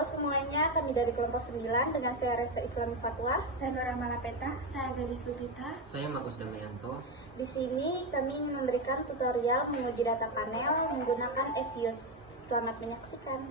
Halo semuanya, kami dari kelompok 9 dengan saya Resta Islami Fatwa, Saya Nora Malapeta, saya Gadis Lupita. Saya Markus Damayanto. Di sini kami ingin memberikan tutorial menguji data panel menggunakan Fuse. Selamat menyaksikan.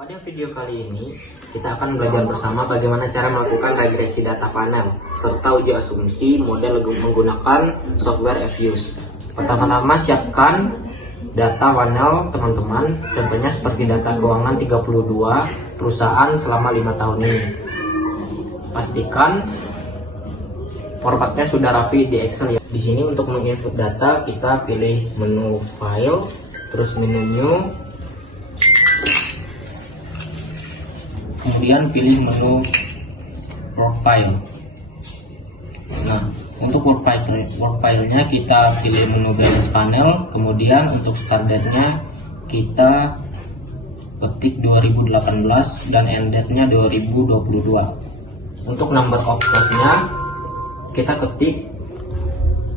Pada video kali ini, kita akan belajar bersama bagaimana cara melakukan regresi data panel serta uji asumsi model menggunakan software Fuse. Pertama-tama siapkan data panel teman-teman, contohnya seperti data keuangan 32 perusahaan selama 5 tahun ini. Pastikan formatnya sudah rapi di Excel ya. Di sini untuk menginput data kita pilih menu File, terus menu New, kemudian pilih menu Profile. Nah, untuk work file-nya kita pilih menu balance panel, kemudian untuk start date-nya kita ketik 2018 dan end date-nya 2022. Untuk number of cost-nya kita ketik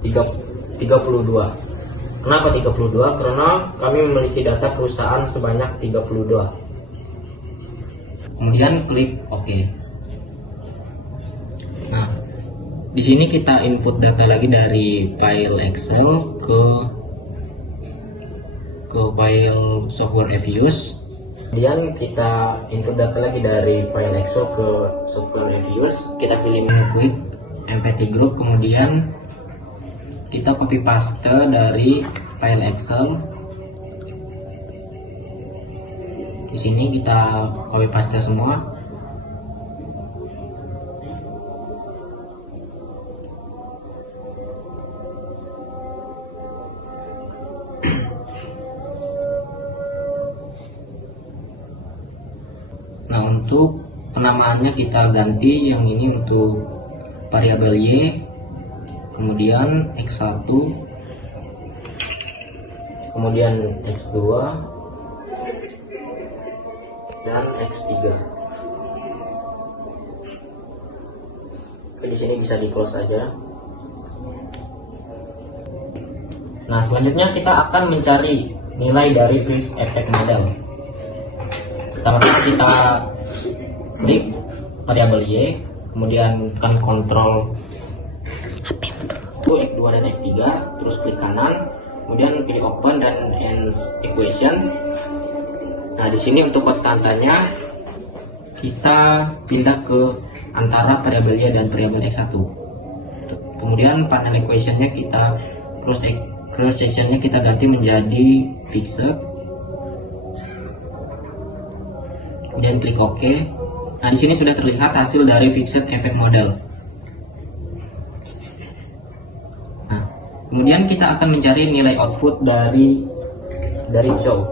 32. Kenapa 32? Karena kami memiliki data perusahaan sebanyak 32. Kemudian klik OK. Nah, di sini kita input data lagi dari file Excel ke file software Fuse. Kemudian kita input data lagi dari file Excel ke software Fuse. Kita pilih menu Quick, Empathy Group, kemudian kita copy paste dari file Excel. Di sini kita copy paste semua. Nah, untuk penamaannya kita ganti, yang ini untuk variabel Y, kemudian X1, kemudian X2, dan X3. Oke, di sini bisa di close saja. Nah, selanjutnya kita akan mencari nilai dari Fuse Effect Model. Pertama-tama kita klik variabel Y, kemudian tekan Ctrl F2 dan F3, terus klik kanan, kemudian pilih Open dan End Equation. Nah, di sini untuk konstantanya kita pindah ke antara variabel Y dan variabel X1. Kemudian panel equation-nya kita cross section-nya kita ganti menjadi fixed. Kemudian klik OK. Nah, di sini sudah terlihat hasil dari Fixed Effect Model. Nah, kemudian kita akan mencari nilai output dari Chow.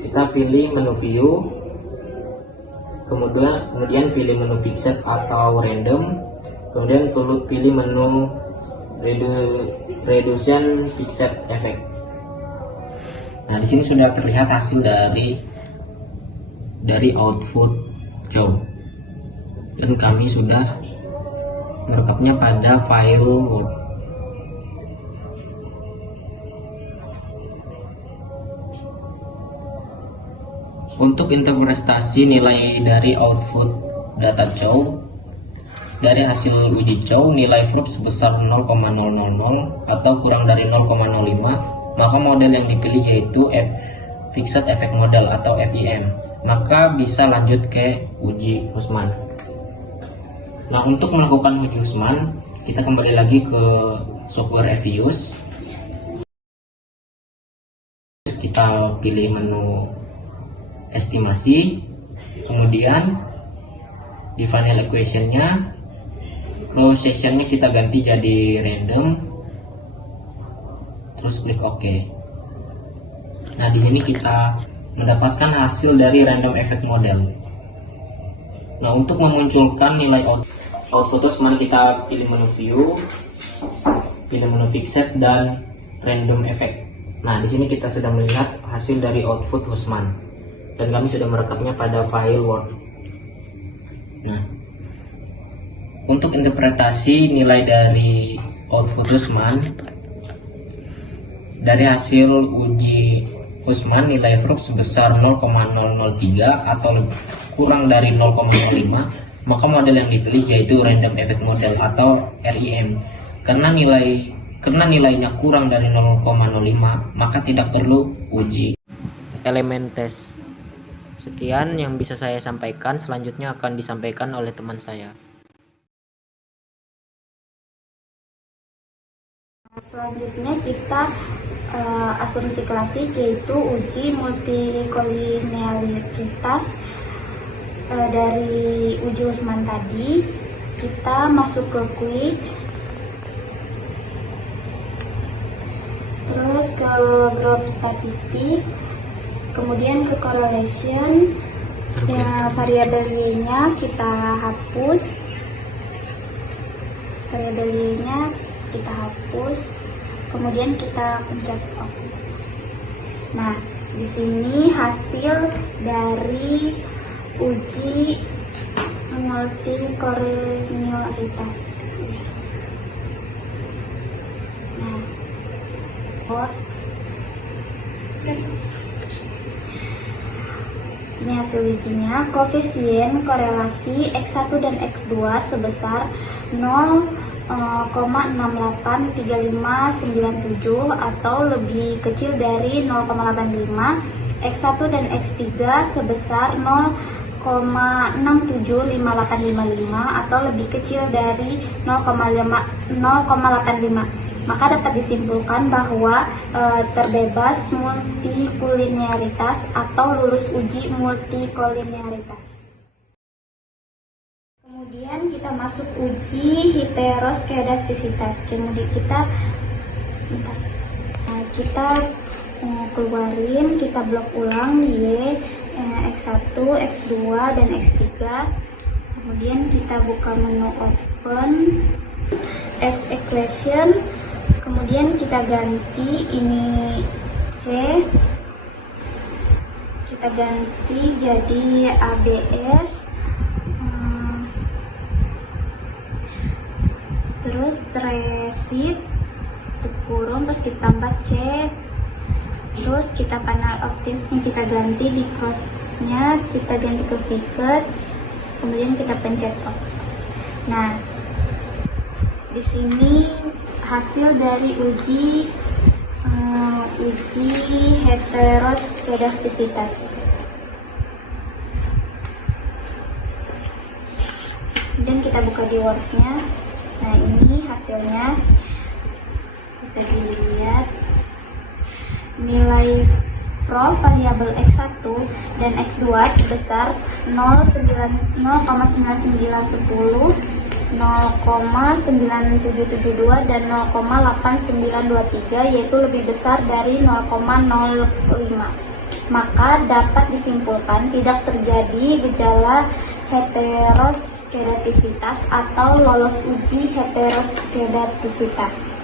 Kita pilih menu View, kemudian pilih menu Fixed atau Random, kemudian pilih menu Reduction Fixed Effect. Nah, di sini sudah terlihat hasil dari output Chow, dan kami sudah merekapnya pada file Word. Untuk interpretasi nilai dari output data Chow, dari hasil uji Chow nilai float sebesar 0,000 atau kurang dari 0,05, maka model yang dipilih yaitu Fixed Effect Model atau FEM. Maka bisa lanjut ke uji Hussman. Nah, untuk melakukan uji Hussman, kita kembali lagi ke software Fuse. Kita pilih menu estimasi, kemudian di final equation-nya cross section-nya kita ganti jadi random, terus klik OK. Nah, di sini kita mendapatkan hasil dari random effect model. Nah, untuk memunculkan nilai output Hussman kita pilih menu View, pilih menu Fixed dan Random Effect. Nah, di sini kita sudah melihat hasil dari output Hussman, dan kami sudah merekapnya pada file Word. Nah, untuk interpretasi nilai dari output Hussman dari hasil uji Usman nilai huruf sebesar 0,003 atau kurang dari 0,05, maka model yang dipilih yaitu Random Effect Model atau REM. Karena nilainya kurang dari 0,05, maka tidak perlu uji elemen tes. Sekian yang bisa saya sampaikan, selanjutnya akan disampaikan oleh teman saya. Selanjutnya kita asumsi klasik, yaitu uji multikolinearitas dari uji Usman tadi. Kita masuk ke quiz, terus ke grup statistik, kemudian ke correlation. Ya, variabel Y-nya kita hapus, kemudian kita pencet OK. Nah, di sini hasil dari uji multikolinearitas. Nah, ini hasil ujinya. Koefisien korelasi X1 dan X2 sebesar 0,683597 atau lebih kecil dari 0,85. X1 dan X3 sebesar 0,675855 atau lebih kecil dari 0,85. Maka dapat disimpulkan bahwa terbebas multikolinearitas atau lulus uji multikolinearitas. Kemudian kita masuk uji heteroskedastisitas. Kemudian kita keluarin, kita blok ulang Y, X1, X2, dan X3. Kemudian kita buka menu open as equation. Kemudian kita ganti ini C, kita ganti jadi ABS, terus traceid kurung, terus kita tambah C, terus kita panel optisnya kita ganti di crossnya, kita ganti ke Vickers, kemudian kita pencet OK. Nah, di sini hasil dari uji heteroskedastisitas. Kemudian kita buka di Word-nya. Nah, ini hasilnya bisa dilihat. Nilai prof variabel X1 dan X2 sebesar 0,9910, 0,9772 dan 0,8923, yaitu lebih besar dari 0,05. Maka dapat disimpulkan tidak terjadi gejala heteroskedastisitas atau lolos uji heteroskedastisitas.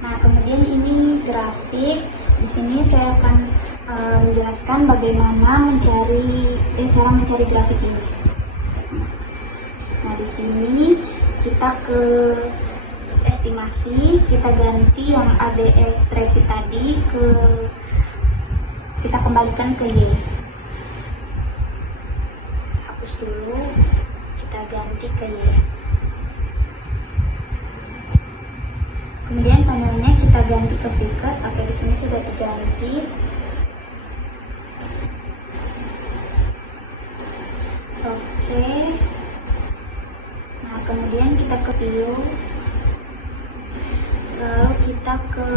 Nah, kemudian ini grafik. Di sini saya akan menjelaskan bagaimana cara mencari grafik ini. Nah, di sini kita ke estimasi, kita ganti yang ABS traceid tadi kita kembalikan ke Y. Hapus dulu, kita ganti ke Y. Kemudian panelnya kita ganti ke Vickers. Oke, di sini sudah diganti. Oke. Nah, kemudian kita ke view. Lalu kita ke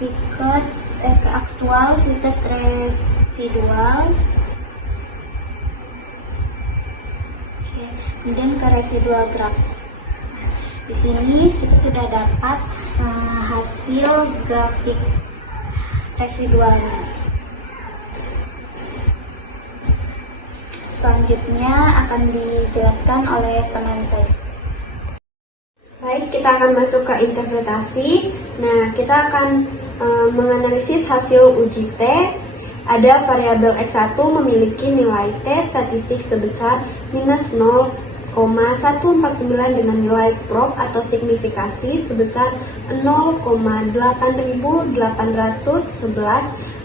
Vickers, ke aktual Vickers residual. Oke. Kemudian ke residual graph. Di sini kita sudah dapat hasil grafik residualnya. Selanjutnya akan dijelaskan oleh teman saya. Baik, kita akan masuk ke interpretasi. Nah, kita akan menganalisis hasil uji T. Ada variabel X1 memiliki nilai T statistik sebesar minus 0,001 dengan nilai prop atau signifikasi sebesar 0,8811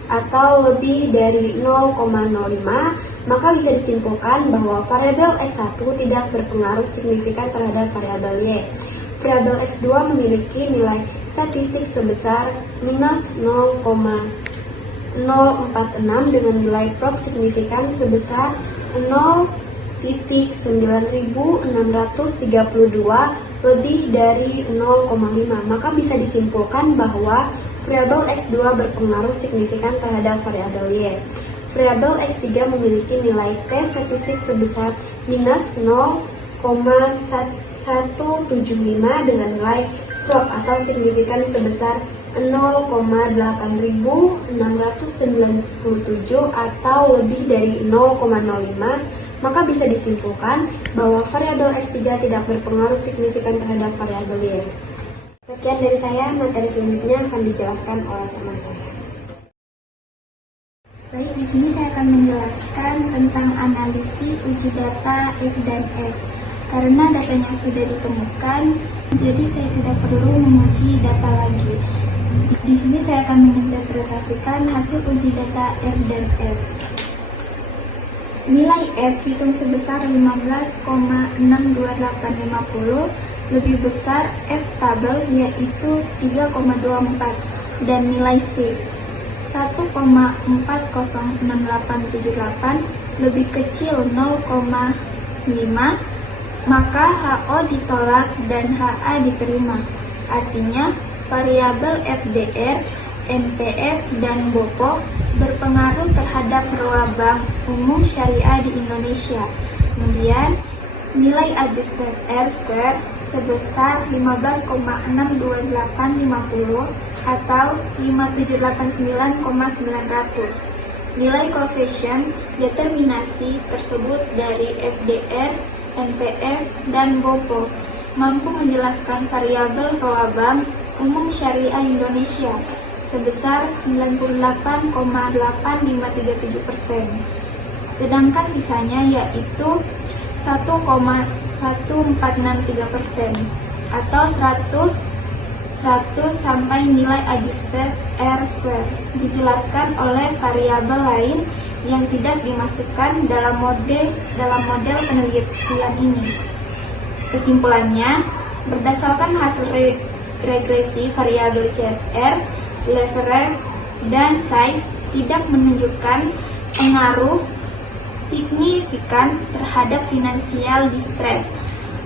atau lebih dari 0,05, maka bisa disimpulkan bahwa variabel X1 tidak berpengaruh signifikan terhadap variabel Y. Variabel X2 memiliki nilai statistik sebesar minus 0,046 dengan nilai prop signifikan sebesar 0,9632 lebih dari 0,5. Maka bisa disimpulkan bahwa variabel X2 berpengaruh signifikan terhadap variabel Y. Variabel X3 memiliki nilai T statistik sebesar minus 0,175 dengan nilai prop atau signifikan sebesar 0,8697 atau lebih dari 0,05, maka bisa disimpulkan bahwa variabel X3 tidak berpengaruh signifikan terhadap variabel Y. Sekian dari saya, materi selanjutnya akan dijelaskan oleh teman saya. Baik, di sini saya akan menjelaskan tentang analisis uji data F dan F. Karena datanya sudah ditemukan, jadi saya tidak perlu menguji data lagi. Di sini saya akan menginterpretasikan hasil uji data F dan F. Nilai F hitung sebesar 15,62850 lebih besar F tabel yaitu 3,24 dan nilai C 1,406878 lebih kecil 0,5, maka HO ditolak dan HA diterima. Artinya variabel FDR, NPF, dan BOPO berpengaruh terhadap ROA Bank Umum Syariah di Indonesia. Kemudian nilai adjusted R2 sebesar 15,62850 atau 5789,900. Nilai koefisien determinasi tersebut dari FDR, NPF, dan BOPO mampu menjelaskan variabel ROA Bank Umum Syariah Indonesia sebesar 98,8537%. Sedangkan sisanya yaitu 1,1463% atau 100 sampai nilai adjusted R2 dijelaskan oleh variabel lain yang tidak dimasukkan dalam model penelitian ini. Kesimpulannya, berdasarkan hasil regresi variabel CSR, leverage, dan size tidak menunjukkan pengaruh signifikan terhadap financial distress.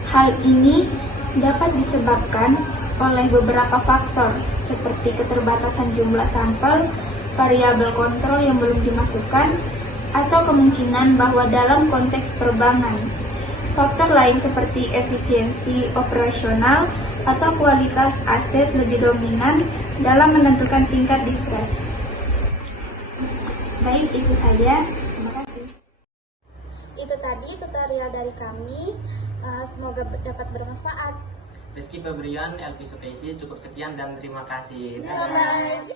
Hal ini dapat disebabkan oleh beberapa faktor seperti keterbatasan jumlah sampel, variabel kontrol yang belum dimasukkan, atau kemungkinan bahwa dalam konteks perbankan, faktor lain seperti efisiensi operasional atau kualitas aset lebih dominan dalam menentukan tingkat distress. Baik, itu saja. Terima kasih. Itu tadi tutorial dari kami. Semoga dapat bermanfaat. Rizky Febrian, LP Sukesi, cukup sekian dan terima kasih. Bye-bye.